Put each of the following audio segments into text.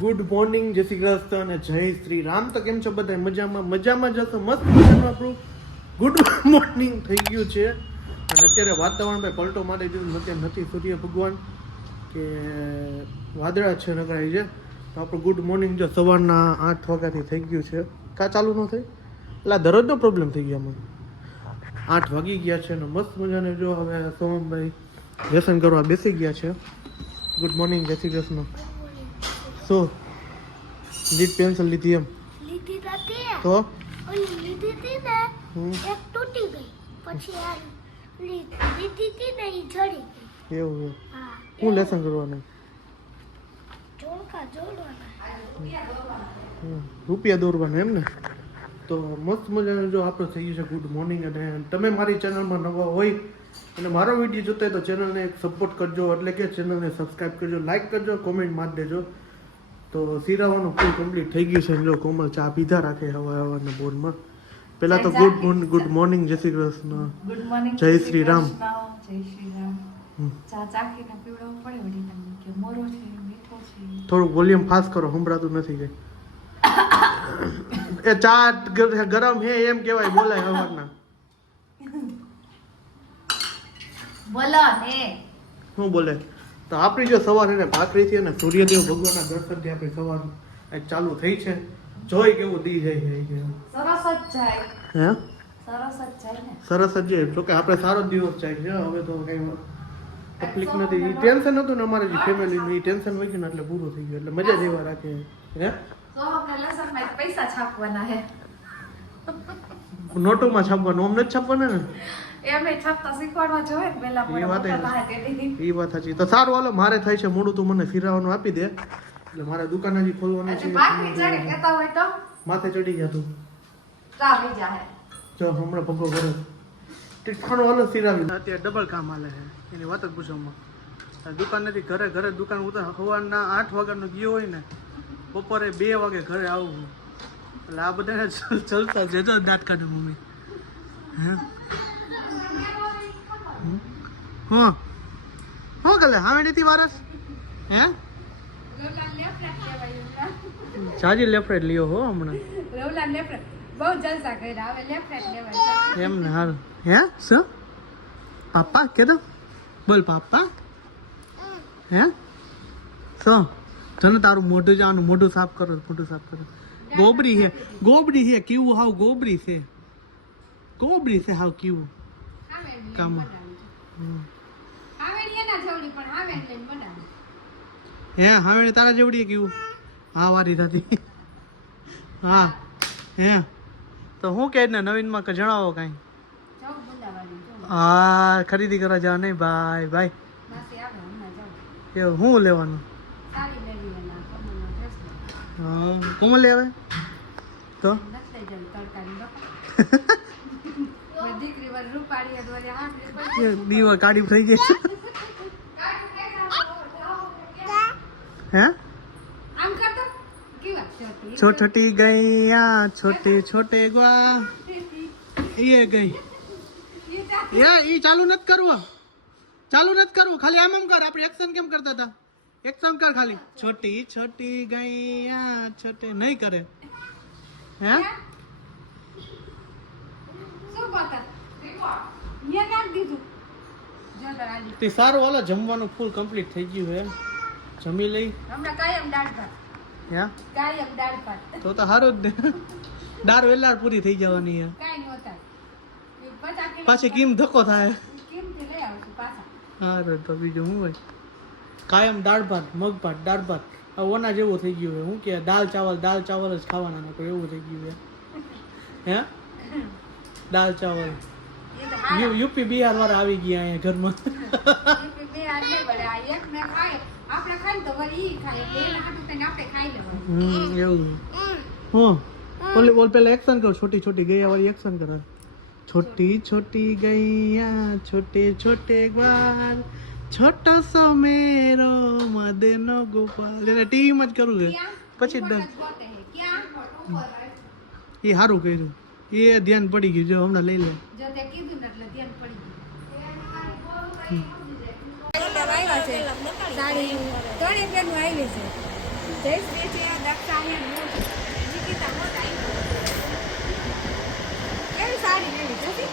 Good morning, જય શ્રી કૃષ્ણ અને જય શ્રી રામ. તો કેમ છો બધા? મજામાં જશો. મસ્ત મજાનું આપણું ગુડ મોર્નિંગ થઈ ગયું છે. અને અત્યારે વાતાવરણ પર પલટો મારી દીધું. અત્યારે નથી સૂર્ય ભગવાન કે વાદળા છે નગરાઈ છે. તો આપણું ગુડ મોર્નિંગ જો સવારના 8 વાગ્યાથી થઈ ગયું છે. કાં ચાલુ ન થઈ એટલે દરરોજનો પ્રોબ્લેમ થઈ ગયા મને. 8 વાગી ગયા છે અને મસ્ત મજાને જો હવે સોમભાઈ વ્યસન કરવા બેસી ગયા છે. ગુડ મોર્નિંગ, જય શ્રી કૃષ્ણ. સો લીડ પેન્સિલ લીધી એમ લીધી નથી તો ઓલી લીધી હતી ને એક તૂટી ગઈ પછી આ લીધી હતી ને ઈ જડી ગઈ. એવું હા હું લેસન કરવાનું જોડકા જોડવાના રૂપિયા દોરવાના એમ ને. તો મસ્ત મજાનું જો આપણે થઈ ગયું છે ગુડ મોર્નિંગ. અને તમે મારી ચેનલમાં નવા હોય અને મારો વિડીયો જોતા હોય તો ચેનલને એક સપોર્ટ કરજો, એટલે કે ચેનલને સબસ્ક્રાઈબ કરજો, લાઈક કરજો, કોમેન્ટ મારી દેજો. તો સિરાવાનું ફૂલ કમ્પ્લીટ થઈ ગયું છે. જો કોમલ ચા પીધા રાખે હવાના બોર્ડમાં. પહેલા તો ગુડ મોર્નિંગ, જય શ્રી કૃષ્ણ, ગુડ મોર્નિંગ, જય શ્રી રામ. જય શ્રી રામ. ચા ચાખીને પીવડાવવું પડે વળી તમને કે મોરો છે મીઠો છે. થોડુંક વોલ્યુમ ફાસ્ટ કરો, સંભળાતું નથી કઈ. એ ચા ગરમ હે એમ કહેવાય, બોલાય હવારના. બોલો ને શું બોલે? તો આપણી જો સવાર એને ભાખરીથી અને સૂર્યદેવ ભગવાનના દર્શનથી આપણી સવાર ચાલુ થઈ છે. જોઈ કેવું દી જાય છે. સરસ જ જાય. હે સરસ જ જાય ને. સરસ જ છે. જોકે આપણે સારો જ દિવસ જાય છે. હવે તો કઈ તકલીફ નથી. એ ટેન્શન હતું ને અમારે જે ફેમિલીનું, એ ટેન્શન હોય ગયું ને એટલે પૂરું થઈ ગયું. એટલે મજા જેવા રાખે. હે સોહમને લસણમાં પૈસા છાપવાના હે. નોટોમાં છાપવાનું, આમ નથી છાપવાના ને. એમને છાપતા શીખવાડવા જોઈએ ને પહેલા એ વાત મોટા પાસે તેડી. એ વાત સાચી. તો સારું હાલો, મારે થાય છે મોડું, તું મને ફિરાવાનું આપી દે. એટલે મારે દુકાન હજી ખોલવાની છે. બાકી ચડે કહેતા હોય તો માથે ચડી ગયા તું. ચા પી જાહે. જો હમણાં ભગો કરે તીખાનો હાલો સિરાવી. અત્યારે ડબલ કામ હાલે છે એની વાત જ પૂછવામાં. દુકાન નથી, ઘરે ઘરે દુકાન ઉતર. સવારના 8 વાગ્યાનો ગયો હોય ને બપોરે 2 વાગે ઘરે આવું. એટલે આ બધાને ચલતા જજો દાંત કાઢે મમ્મી. હે હા શું કરે? હવે નથી વારસ હે ચાજી લેફ્ટ લ્યો હો હમણાં. રવલા લેફ્ટ બહુ જલસા કર્યા. હવે લેફ્ટ લેવાય. એમ ને હાલ. હે શું પાપા કે દો બોલ પાપા. હે શું તને તારું મોઢું જવાનું, મોઢું સાફ કરો, મોઢું સાફ કરો. ગોબરી છે, ગોબરી છે. કેવું હાવ ગોબરી છે, ગોબરી છે હાવ કેવું કામ. હે હવે તારા જેવડી કેવું? હા વારી થતી. હા હે તો હું કહે ને નવીનમાં કે જણાવો કાંઈ. હા ખરીદી કરવા જવા નહીં ભાઈ ભાઈ. એવું શું લેવાનું? હા કોમલ લે આવે તો દીવા કાઢી થઈ ગઈ. હે છોટી ગૈયા છોટે છોટે ગ્વા એ ગઈ. ઈ ચાલુ નથી કરવું, ચાલુ નથી કરવું. ખાલી આમ આમ કર. આપણે એક્શન કેમ કરતા હતા? એક્શન કર ખાલી. છોટી છોટી ગૈયા છોટે નહીં કરે. હે તે સારું હાલો, જમવાનું ફૂલ કમ્પ્લીટ થઈ ગયું હે. જમી લઈ. હમણાં કાયમ દાળ ભાત. હે કાયમ દાળ ભાત. તો સારું જ ને. દાળ વેલાર પૂરી થઈ જવાની હે. કાઈ ન હોતા. પાછી કેમ ધક્કો થાય? કેમથી લઈ આવશું પાછા. હા તો બીજું શું હોય? કાયમ દાળ ભાત, મગ ભાત, દાળ ભાત. હવે ઓના જેવું થઈ ગયું હે. હું કે દાળ ચાવલ જ ખાવાના નકો એવું થઈ ગયું હે. હે દાળ ચાવલ. યુપી બિહાર વાળા આવી ગયા અહીંયા ઘરમાં. એવું હું ઓલ પેલા એક્શન કર. છોટી છોટી ગૈયા વાળી એક્શન કરે. छोटी छोटी गैया छोटे छोटे ग्वाल छोटा સો મેરો મદનો ગોપાલ. એને ટીમ જ કરું છે પછી એ સારું કર્યું. એ ધ્યાન પડી ગયું. જો હમણાં લઈ લે. સાડી 3 રૂપિયાનું આવી છે. જયશ્રી છે, દક્ષા છે, હું છું. નિકિતા મોટા આવી. કેવી સાડી લેવી જતી?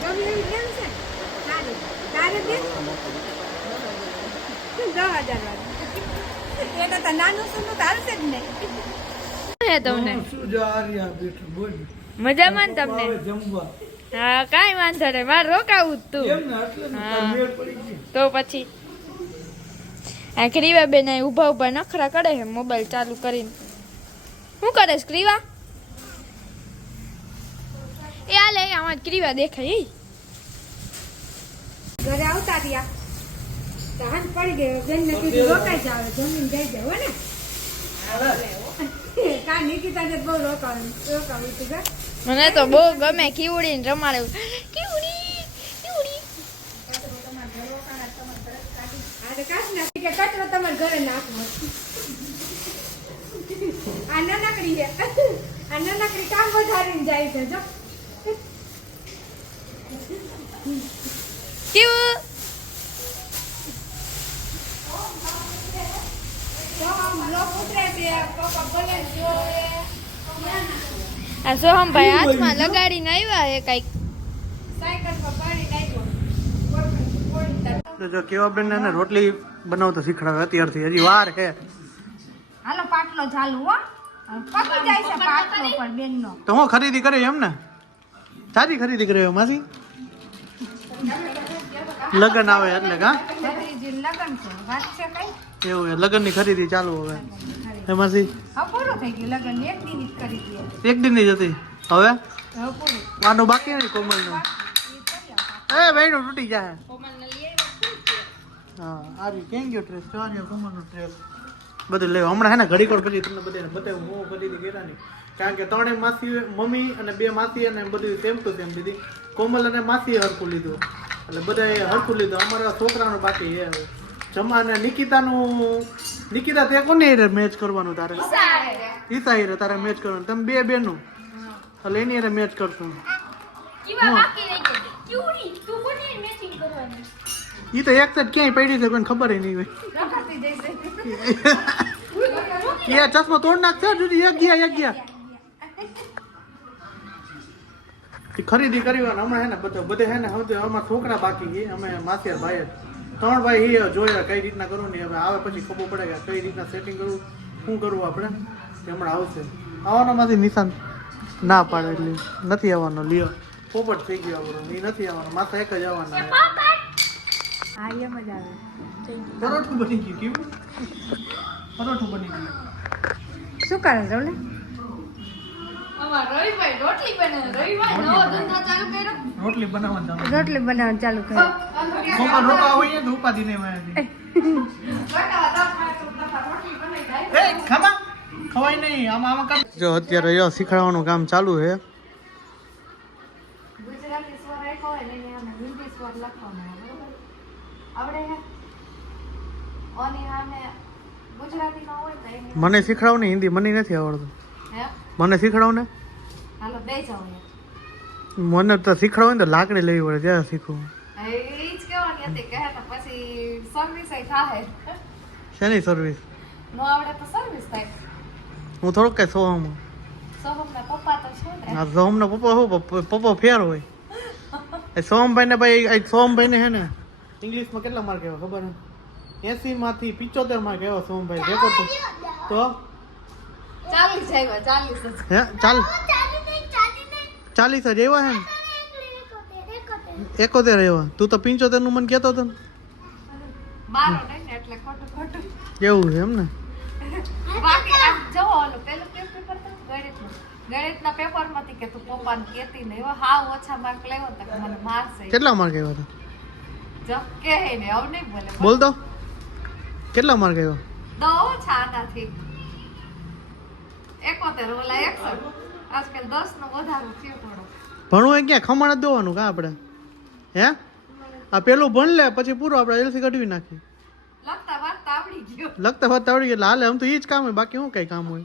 ગમે એવી લેવી છે ને? સાડી. તારે બેન? 10,000 વાળી. એ કરતા નાનું સુનું તો હાલશે જ નહીં. તમને શું જારિયા બેઠું બોલ મજામાં ને તમને જમવા હા કાંઈ વાંધો નહીં મારે રોકાવું જ તું એમ ને એટલે ને હા. મેળ પડી ગઈ તો પછી આ ક્રીવા બેન અહીં ઊભા ઊભા નખરા કરે છે મોબાઈલ ચાલુ કરીને શું કરે છે ક્રીવા એ આલે આમાં જ ક્રીવા દેખાય ઈ. ઘરે આવતા રહ્યા હાથ પડી ગયો બેનને કીધું રોકાઈ જાવ જમીન જઈ જાવ હો ને કા નિકિતા ને બહુ રોકાવું તું કે મને તો બહુ ગમે કીવડી ને રમાડે કીવડી કીવડી અરે કાશ ના કે કચરો તમારા ઘરે નાખવો આ નાનકડી છે આ નાનકડી કામ વધારીને જાય છે જો કેવું આ સોહમભાઈ હાથમાં લગાડીને આવ્યા એ કઈક તો જો કેવા બેન ને રોટલી બનાવતા શીખડાવે અત્યારથી હજી વાર છે હાલો પાટલો ચાલુ હો પકી જાય છે પાટલો પર બેનનો તો હું ખરીદી કરી એમ ને સારી ખરીદી કરી માસી લગન આવે એટલે કા ભત્રીજી લગન છે વાત છે કઈ એવું લગન ની ખરીદી ચાલુ હવે એમાંથી હવે પૂરું થઈ ગયું લગન એક દિન જ કરી દઈએ એક દિન ની જ હતી હવે હવે પૂરું આનું બાકી નહીં કોમલ નું એ ભાઈ નું તૂટી જાય હા આરી કેમ ગયો ડ્રેસ જોવાની કોમલ નો ડ્રેસ બધું લેવા હમણાં હે ને ઘડીક વાર પછી તમને બધાને બતાવું હું ખરીદી કર્યા નહીં કારણ કે ત્રણેય માસી મમ્મી અને બે માસી અને બધું સેમ ટુ સેમ લીધી કોમલ અને માસીએ હરખું લીધું એટલે બધાએ હરખું લીધું અમારા છોકરાનું બાકી છે હવે જમાને નિકિતા તે કોને મેચ કરવાનું તારે ઈસા હીરે તારે મેચ કરવાનું તમે બે બેનું એટલે એની હારે મેચ કરશું ઈ તો એક સાઈડ ક્યાંય પડી છે કોઈને ખબર નહીં હોય એ ચશ્મો તોડ નાખશે જુદી એક ગયા ખરીદી કરી હમણાં હે ને બધે હે ને હવે અમારા છોકરા બાકી છે અમે માસિયાર ભાઈ ત્રણ ભાઈ એ જોયા કઈ રીતના કરવું ને હવે આવે પછી ખબર પડે કે કઈ રીતના સેટિંગ કરવું શું કરવું આપણે હમણાં આવશે આવવાનો માંથી નિશાન ના પાડે એટલે નથી આવવાનો લ્યો પોપટ થઈ ગયો આપણો એ નથી આવવાનો માથા એક જ આવવાના હા એમ જ આવે પરોઠું બની ગયું કેવું પરોઠું બની ગયું શું કરે રોલે રોટલી બનાવવાનું ચાલુ રોટલી બનાવવાનું ચાલુ કરે સોમવાર રોટલા હોય ને તો ઉપાધિ નહીં હોય એ ખવાય નહીં આમાં કામ જો અત્યારે જો શીખવાડવાનું કામ ચાલુ છે ગુજરાતી સ્વર રાખ્યો હોય ને એને હિન્દી સ્વર લખવાનો આવડે હે ઓની સામે ગુજરાતીમાં હોય તો એને મને શીખડાવ ને હિન્દી મને નથી આવડતું હે મને શીખડાવ ને હાલો બે જાવ મને તો શીખડાવ ને તો લાકડી લેવી પડે ત્યાં શીખવું એ જ કહેવાની હતી કહે તો પછી સર્વિસ થાય શેની સર્વિસ નો આવડે તો સર્વિસ થાય હું થોડોક કઈ સોહમ સોહમના પપ્પા તો છે ને આ સોહમના પપ્પા શું પપ્પા ફેર હોય એ સોહમભાઈ ને ભાઈ સોહમભાઈ ને હે ને ઇંગ્લિશમાં કેટલા માર્ક આવ્યા ખબર હે 80 માંથી 75 માર્ક આવ્યા સોહમભાઈ દેખો તો 40 આવ્યા 40 હે ચાલ 40 જ આવ્યા હે ને 71 આવ્યા તું તો 75 નું મને કહેતો હતો ને મારો નહીં ને એટલે ખોટું એવું છે એમ ને બાકી આમ જો ઓલું પેલું પેપર તો ગણિતના પેપરમાંથી કે તું પપ્પાને કહેતી નહીં એવા હાવ ઓછા માર્ક લેવો તો મને મારશે કેટલા માર્ક આવ્યા હતા જબ કહે ને હવે નહીં બોલે બોલ તો કેટલા માર્ક આવ્યા દો છાનાથી 71 ઓલા 61 આજકાલ 10 નો વધારો થયો થોડો ભણવું એ ક્યાં ખમણ જ દેવાનું કા આપણે હે આ પેલું ભણ લે પછી પૂરું આપણે એલસી કઢવી નાખી લખતા વાંચતા આવડી ગયો લખતા વાંચતા આવડી એટલે હાલે આમ તો એ જ કામ હોય બાકી શું કઈ કામ હોય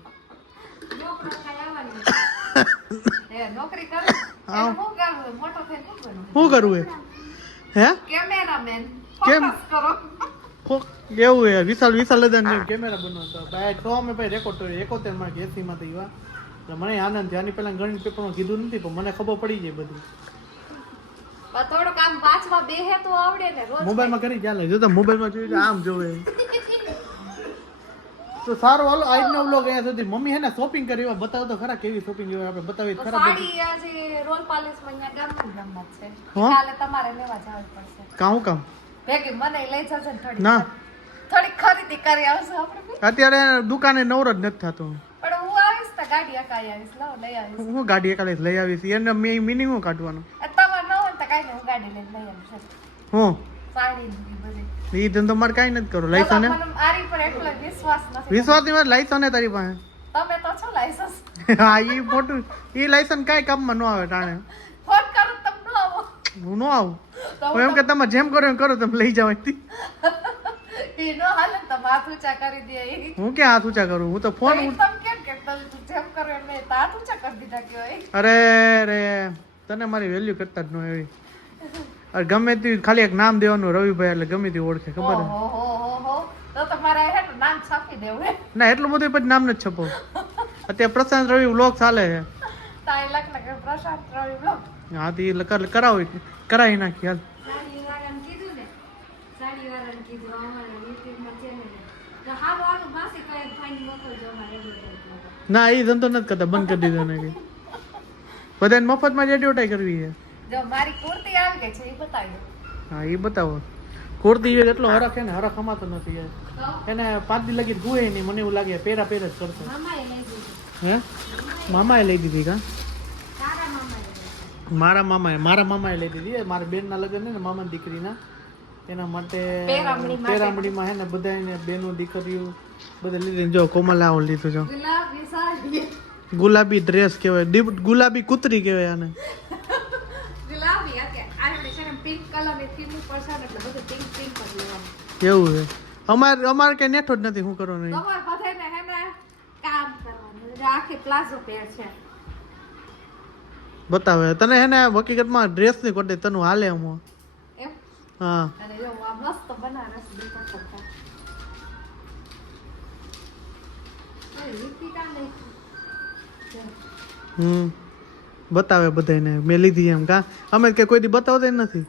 નોકરી કરે હા. શું કરવું મોટો થઈને શું કરવું શું કરવું એ હે કેમેરામેન કેમ? Focus કરો. એવું હે વિશાલ દાદાને જેમ કેમેરા બનાવતો ભાઈ તો અમે ભાઈ રેકોર્ડ કર્યો 71 માં 80 માં એવા એટલે મને આનંદ છે આની પહેલા ગણિત પેપરમાં કીધું નથી પણ મને ખબર પડી જાય બધું પણ થોડુંક આમ વાંચવા બેહે તો આવડે ને રોજ. મોબાઈલમાં કરી ચાલે જો તો મોબાઈલમાં જોયું તો આમ જોવે તો સારું હાલો આજનો વ્લોગ અહીંયા સુધી મમ્મી હે ને શોપિંગ કરી એવા બતાવો તો ખરા કેવી શોપિંગ એવા આપણે બતાવી તો ખરા બધી સાડી આજે રોલ પાલિશમાં અહીંયા ગામમાં છે. હા? કાલે તમારે લેવા જવું પડશે. કામ ભેગી મને લઈ જજો ને થોડી. ના. થોડી ખરીદી કરી આવશું આપણે. અત્યારે દુકાને નવરો જ નથી થતો પણ હું આવીશ તો ગાડી અકાઈ આવીશ. લાવો લઈ આવીશ. હું ગાડી એકાલે લઈ આવીશ એને મિનિમમ કાઢવાનો તમારે ન હોય તો કાંઈ નહીં, હું ગાડી લઈને લઈ આવીશ. હું સાડી ને બધી. એ ધંધો મારે કાંઈ નથી કરો લાઈસન મને આરી પર એટલો વિશ્વાસ નથી. વિશ્વાસ ની વાત લાઈસન હે તારી પાસે તમે તો છો લાયસન્સ. હા ઈ મોટું ઈ લાઈસન કાંઈ કામમાં ન આવે ટાણે ફોન કરું તમે ન આવો. હું ન આવું તો હું એમ કે તમે જેમ કરો એમ કરો તમે લઈ જાવ અહીંથી. એ નો હાલે ને તમે હાથ ઊંચા કરી દે એ. હું ક્યાં હાથ ઊંચા કરું હું તો ફોન તમે કેમ કે તમે જેમ કરો એમ મેં તો હાથ ઊંચા કરી દીધા કહેવાય. અરે રે તને મારી વેલ્યુ કરતા જ ન એવી અરે ગમે તે ખાલી એક નામ દેવાનું રવિભાઈ એટલે ગમે તે ઓળખે ખબર હે ઓહો તો તમારે હે ને નામ છાપી દેવું હે. ના એટલું બધું પછી નામ નથી છપો અત્યારે પ્રશાંત રવિ વ્લોગ ચાલે છે તાઈ લગ્ન કે પ્રશાંત રવિ બ્લોગ. હા તો કરાવો કરાવી નાખી હાલ સાડીવાળાને કીધું ને, સાડીવાળાને કીધું અમારે યુટ્યુબમાં ચેનલ તો હારું હારું માસી કહે ફાઈન મોકલજો અમારે એડવર્ટાઈઝ. ના એ ધંધો નથી કરતા બંધ કરી દીધો ને કે બધાને મફતમાં જ એડવર્ટાઈઝ કરવી છે જો મારી કુર્તી આવી ગઈ છે એ બતાવી દો. હા એ બતાવો કુર્તી એટલો હરખ હે ને હરખ હમાતો નથી યાર તો એને 5 દી લગી ગુએ નહીં મને એવું લાગે પેરા જ કરતો મામાએ લઈ દીધું. હે મામાએ લઈ દીધી કા તારા મામાએ લઈ દીધું. મારા મામાએ લઈ દીધી મારા બેનના લગ્ન ને મામાની દીકરીના એના માટે પેરામણી માટે. પેરામણીમાં હે ને બધાને બેનો દીકરીઓ બધા લીધી જો કોમલાઓ લીધું જો ગુલાબી સાડી, ગુલાબી ડ્રેસ કહેવાય ગુલાબી કૂતરી કહેવાય આને ગુલાબી આ છે ને પિંક કલરની થીમ ઉપર છે ને એટલે બધું પિંક પિંક જ લેવાનું. એવું છે અમારે કઈ નેઠો જ નથી શું કરવાનું નહીં તમારે બધાને હે ને કામ કરવાનું. જો આખી પ્લાઝો પેર છે. બતાવે તને હે ને હકીકતમાં ડ્રેસ ની કોટે તને હાલે એમ એમ હા અને જો આ મસ્ત બનારસ દુપટ્ટો છે. એ રીતિકા નહીં. બતાવે બધાને મેં લીધી એમ કા અમે કે કોઈ દી બતાવતા જ નથી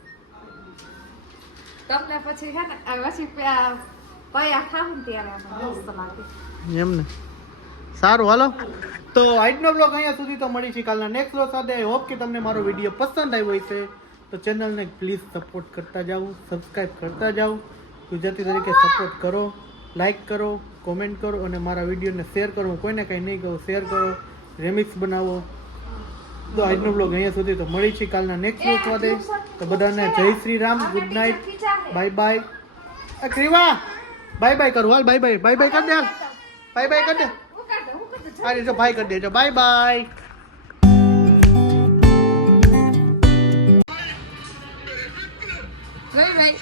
તમને પછી છે ને આ પછી પયા ખાવ ને ત્યારે આમાં મસ્ત લાગે. એમ ને સારું હાલો તો આજનો બ્લોગ અહીંયા સુધી તો મળી છે કાલના નેક્સ્ટ બ્લોગ સાથે આઈ હોપ કે તમને મારો વિડીયો પસંદ આવ્યો હશે તો ચેનલને પ્લીઝ સપોર્ટ કરતા જાઓ સબસ્ક્રાઈબ કરતા જાઓ ગુજરાતી તરીકે સપોર્ટ કરો લાઈક કરો કોમેન્ટ કરો અને મારા વિડીયોને શેર કરો હું કોઈને કંઈ નહીં કહું શેર કરો રેમિક્સ બનાવો તો આજનો બ્લોગ અહીંયા સુધી તો મળી છે કાલના નેક્સ્ટ બ્લોગ સાથે તો બધાને જય Shri Ram good night bye bye ક્રીવા બાય બાય કરું હાલ બાય બાય બાય બાય કરી દે હાલ બાય બાય કરી દે આ રીતે ભાઈ કરી દેજો બાય બાય ભાઈ